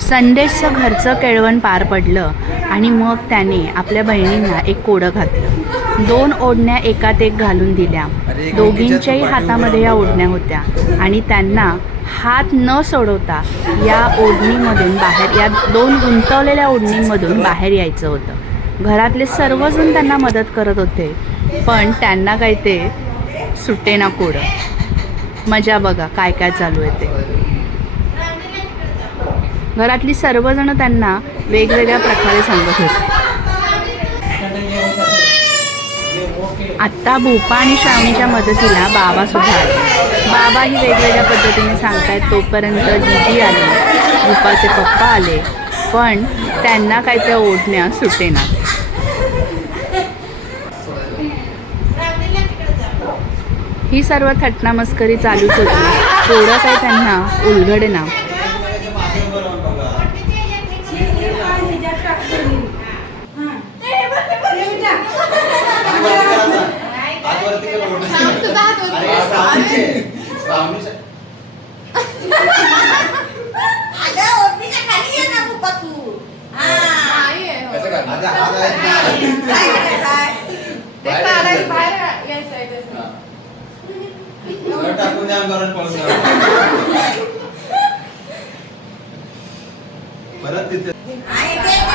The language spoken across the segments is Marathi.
संदेशचं घरचं केळवण पार पडलं आणि मग त्याने आपल्या बहिणींना एक कोडं घातलं. 2 ओढण्या एकात एक घालून दिल्या. दोघींच्याही हातामध्ये या ओढण्या होत्या आणि त्यांना हात न सोडवता या ओढणीमधून बाहेर, या 2 गुंतवलेल्या ओढणींमधून बाहेर यायचं होतं. घरातले सर्वजण त्यांना मदत करत होते, पण त्यांना काही ते सुटेना कोडं. मजा बघा काय काय चालू आहे ते. घरातली सर्वजण त्यांना वेगवेगळ्या प्रकारे सांगत होते. आत्ता भूपा आणि श्रावणीच्या मदतीला बाबा सुद्धा आले. बाबाही वेगवेगळ्या पद्धतीने सांगतायत. तोपर्यंत जीजी आली, भूपाचे पप्पा आले, पण त्यांना काय त्या ओढण्या सुटेनात. ही सर्व थट्टा मस्करी चालूच होती. थोडं काही त्यांना उलगडेना.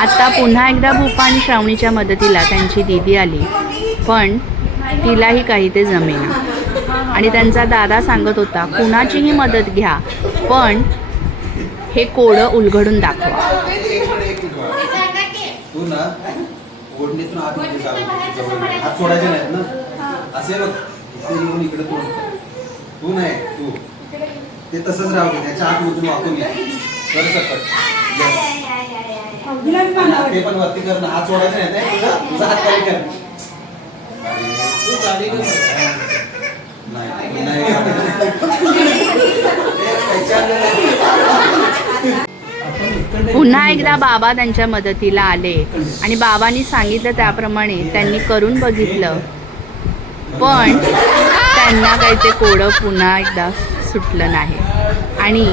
आता पुन्हा एकदा भूपा आणि श्रावणीच्या मदतीला त्यांची दीदी आली, पण तिलाही काही ते जमेना आणि त्यांचा दादा सांगत होता कुणाचीही मदत घ्या, पण हे कोडं उलगडून दाखवा. तू ना ओढणीतून हात सोडायचे नाहीत ना, असे बघ इकडे तू नाही, तू ते तसंच राहू दे. त्याच्या आतमधून वाकून घ्या कर सकट. ते पण वरती कर ना, हात सोडायचे नाही. तुझा हात खाली कर. पुन्हा एकदा बाबा त्यांच्या मदतीला आले आणि बाबांनी सांगितलं त्याप्रमाणे त्यांनी करून बघितलं, पण त्यांना काही ते कोडं पुन्हा एकदा सुटलं नाही. आणि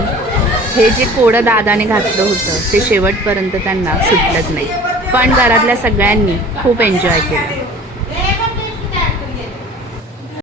हे जे कोडं दादाने घातलं होतं ते शेवटपर्यंत त्यांना सुटलंच नाही. पण घरातल्या सगळ्यांनी खूप एन्जॉय केलं.